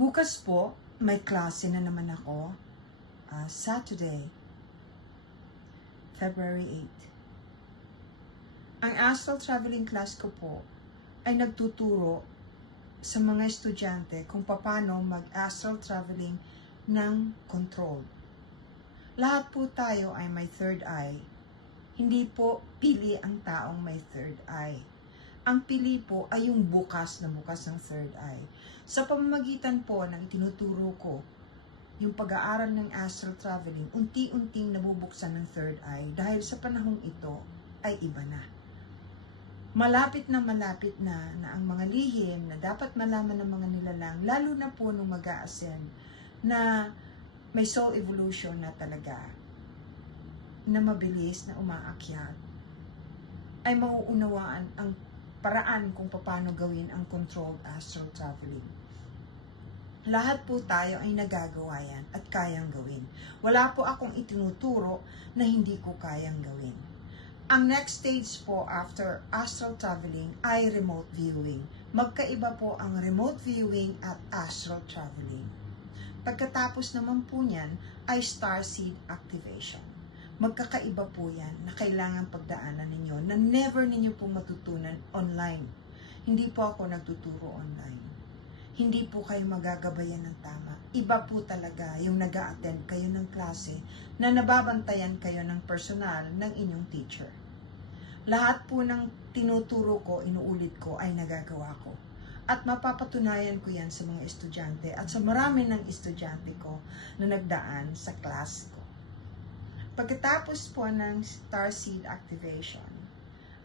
Bukas po, may klase na naman ako. Saturday, February 8. Ang astral traveling class ko po ay nagtuturo sa mga estudyante kung paano mag-astral traveling ng control. Lahat po tayo ay may third eye. Hindi po pili ang taong may third eye. Ang pili po ay yung bukas na bukas ng third eye. Sa pamamagitan po ng itinuturo ko, yung pag-aaral ng astral traveling, unti-unting nabubuksan ng third eye dahil sa panahong ito ay iba na. Malapit na ang mga lihim na dapat malaman ng mga nilalang, lalo na po nung mag-a-ascend, na may soul evolution na talaga, na mabilis na umaakyat, ay mauunawaan ang paraan kung paano gawin ang controlled astral traveling. Lahat po tayo ay nagagawa yan at kayang gawin. Wala po akong itinuturo na hindi ko kayang gawin. Ang next stage po after astral traveling ay remote viewing. Magkaiba po ang remote viewing at astral traveling. Pagkatapos naman po niyan ay starseed activation. Magkakaiba po yan na kailangan pagdaanan ninyo na never ninyo po matutunan online. Hindi po ako nagtuturo online. Hindi po kayo magagabayan ng tama. Iba po talaga yung nag-a-attend kayo ng klase na nababantayan kayo ng personal ng inyong teacher. Lahat po ng tinuturo ko, inuulit ko, ay nagagawa ko. At mapapatunayan ko yan sa mga estudyante at sa marami ng estudyante ko na nagdaan sa class ko. Pagkatapos po ng starseed activation,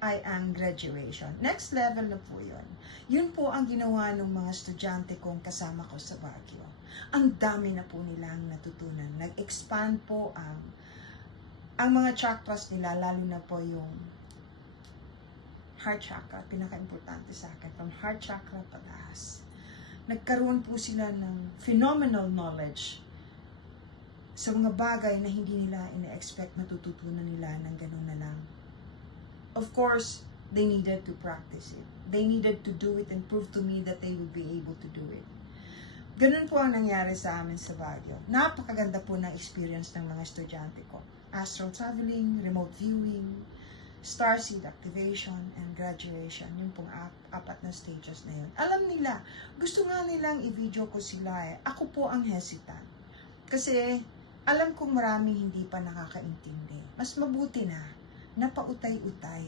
ay ang graduation. Next level na po yun. Yun po ang ginawa ng mga estudyante kong kasama ko sa Baguio. Ang dami na po nilang natutunan. Nag-expand po ang mga chakras nila, lalo na po yung heart chakra, pinaka-importante sa akin, from heart chakra pataas. Nagkaroon po sila ng phenomenal knowledge sa mga bagay na hindi nila ina-expect matututunan nila ng ganun na lang. Of course, they needed to practice it. They needed to do it and prove to me that they would be able to do it. Ganun po ang nangyari sa amin sa Baguio. Napakaganda po ng experience ng mga estudyante ko. Astral traveling, remote viewing, starseed activation, and graduation. Yung pong apat na stages na yun. Alam nila, gusto nga nilang i-video ko sila eh. Ako po ang hesitant. Kasi alam kong maraming hindi pa nakakaintindi. Mas mabuti na pautay-utay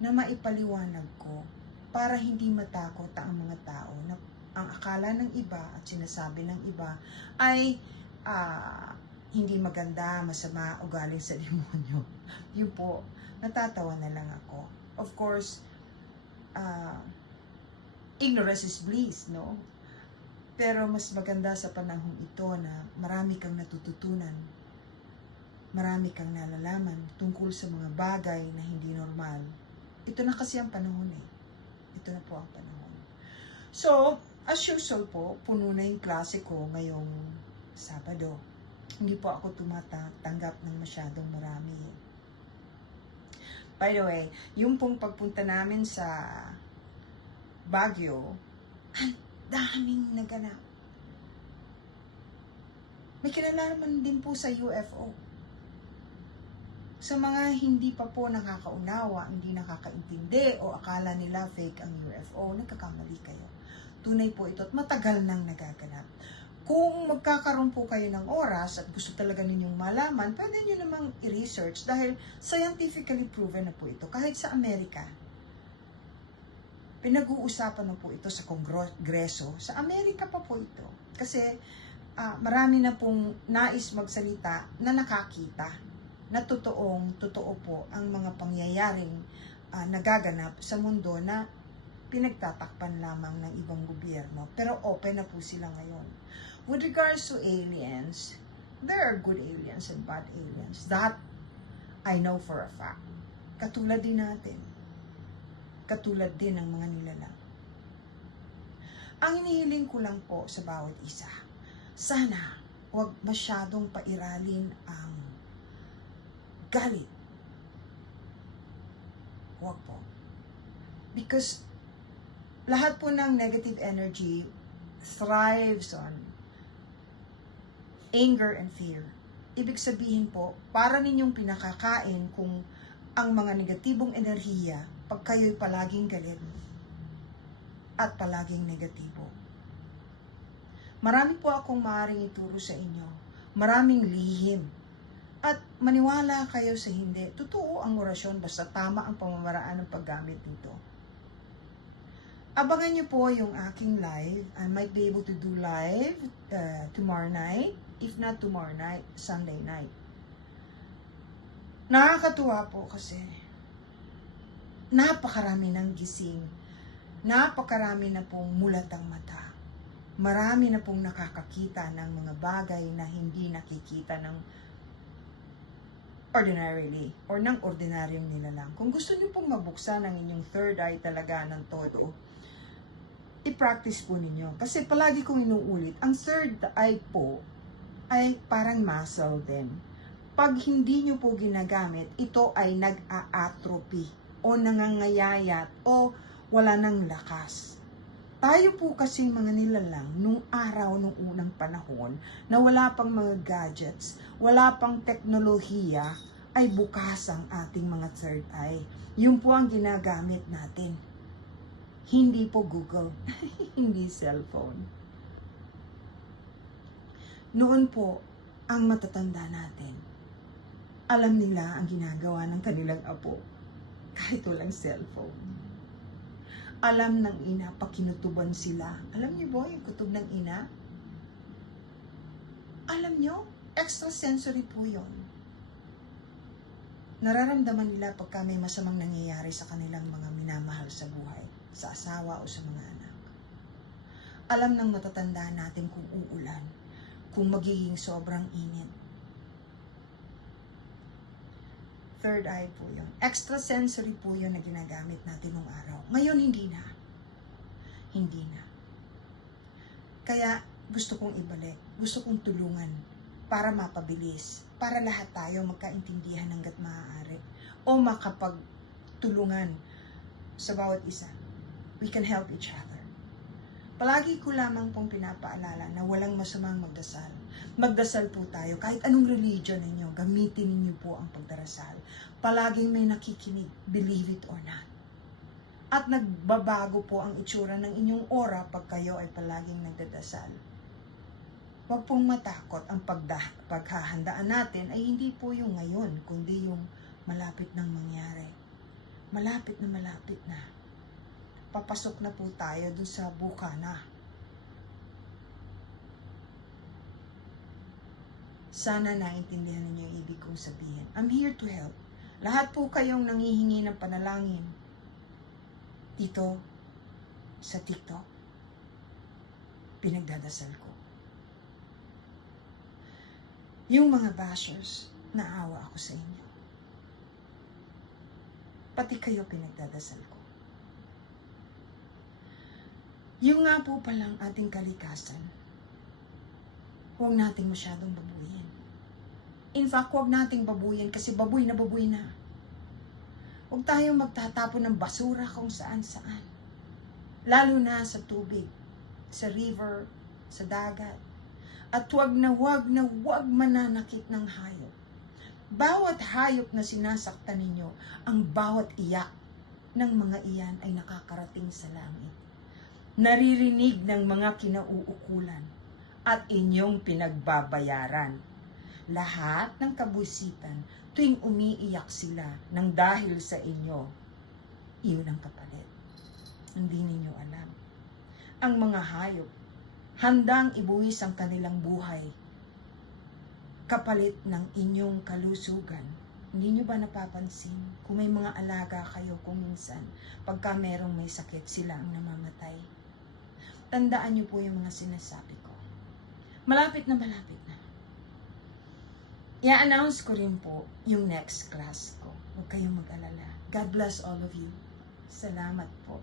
na maipaliwanag ko para hindi matakot ang mga tao na ang akala ng iba at sinasabi ng iba ay hindi maganda, masama o galing sa demonyo. Yun po, natatawa na lang ako. Of course, ignorance is bliss, no? Pero mas maganda sa panahon ito na marami kang natututunan, marami kang nalalaman tungkol sa mga bagay na hindi normal. Ito na kasi ang panahon eh. Ito na po ang panahon. So, as usual po, puno na yung klase ko ngayong Sabado. Hindi po ako tumatanggap ng masyadong marami. By the way, yung pong pagpunta namin sa Baguio, ang daming naganap. May kinalaman din po sa UFO. Sa mga hindi pa po nakakaunawa, hindi nakakaintindi o akala nila fake ang UFO, nagkakamali kayo. Tunay po ito at matagal nang nagaganap. Kung magkakaroon po kayo ng oras at gusto talaga ninyong malaman, pwede nyo namang i-research dahil scientifically proven na po ito. Kahit sa Amerika, pinag-uusapan na po ito sa Kongreso. Sa Amerika pa po ito. Kasi marami na pong nais magsalita na nakakita na totoo po ang mga pangyayaring nagaganap sa mundo na pinagtatakpan lamang ng ibang gobyerno. Pero open na po sila ngayon. With regards to aliens, there are good aliens and bad aliens. That I know for a fact. Katulad din natin. Katulad din ng mga nilalang. Ang hinihiling ko lang po sa bawat isa, sana huwag masyadong pairalin ang galit. Huwag po. Because lahat po ng negative energy thrives on anger and fear. Ibig sabihin po, para ninyong pinakakain kung ang mga negatibong enerhiya pag kayo'y palaging galit at palaging negatibo. Marami po akong maaaring ituro sa inyo. Maraming lihim. At maniwala kayo sa hindi. Totoo ang orasyon basta tama ang pamamaraan ng paggamit nito. Abangan niyo po yung aking live. I might be able to do live tomorrow night. If not tomorrow night, Sunday night. Nakakatuwa po kasi napakarami ng gising. Napakarami na pong mulat ang mata. Marami na pong nakakakita ng mga bagay na hindi nakikita ng ordinarily or ng ordinaryong nilalang. Kung gusto niyo pong mabuksan ang inyong third eye talaga ng todo, i-practice po ninyo. Kasi palagi kong inuulit, ang third eye po ay parang muscle din. Pag hindi nyo po ginagamit, ito ay nag-a-atrophy o nangangayayat o wala ng lakas. Tayo po kasi mga nilalang nung araw, nung unang panahon, na wala pang mga gadgets, wala pang teknolohiya, ay bukas ang ating mga third eye. Yun po ang ginagamit natin. Hindi po Google, hindi cellphone. Noon po, ang matatanda natin, alam nila ang ginagawa ng kanilang apo, kahit walang cellphone. Alam ng ina, pakinutuban sila. Alam niyo ba yung kutub ng ina? Alam niyo, extrasensory po yun. Nararamdaman nila pagka may masamang nangyayari sa kanilang mga minamahal sa buhay, sa asawa o sa mga anak. Alam ng matatanda natin kung uulan, kung magiging sobrang init. Third eye po yun. Extrasensory po yun na ginagamit natin nung araw. Ngayon, hindi na. Hindi na. Kaya, gusto kong ibalik. Gusto kong tulungan para mapabilis. Para lahat tayo magkaintindihan hanggat maaari. O makapagtulungan sa bawat isa. We can help each other. Palagi ko lamang pong pinapaalala na walang masamang magdasal. Magdasal po tayo. Kahit anong religion ninyo, gamitin ninyo po ang pagdarasal. Palaging may nakikinig, believe it or not. At nagbabago po ang itsura ng inyong aura pag kayo ay palaging nagdadasal. Huwag pong matakot. Ang paghahandaan natin ay hindi po yung ngayon, kundi yung malapit nang mangyari. Malapit na. Papasok na po tayo dun sa bukana. Sana naintindihan ninyo yung ibig kong sabihin. I'm here to help. Lahat po kayong nangihingi ng panalangin dito sa TikTok, pinagdadasal ko. Yung mga bashers, naawa ako sa inyo. Pati kayo pinagdadasal ko. Yung nga po palang ating kalikasan, huwag nating masyadong babuyin. In fact, huwag nating babuyin kasi baboy na. Huwag tayong magtatapon ng basura kung saan-saan. Lalo na sa tubig, sa river, sa dagat. At huwag mananakit ng hayop. Bawat hayop na sinasaktan ninyo, ang bawat iyak ng mga iyan ay nakakarating sa langit. Naririnig ng mga kinauukulan at inyong pinagbabayaran. Lahat ng kabusitan tuwing umiiyak sila ng dahil sa inyo, iyon ang kapalit. Hindi ninyo alam. Ang mga hayop, handang ibuwis ang kanilang buhay, kapalit ng inyong kalusugan. Hindi nyo ba napapansin? Kung may mga alaga kayo kung minsan, pagka merong may sakit, sila ang namamatay. Tandaan nyo po yung mga sinasabi ko. Malapit na. I-announce ko rin po yung next class ko. Huwag kayong mag-alala. God bless all of you. Salamat po.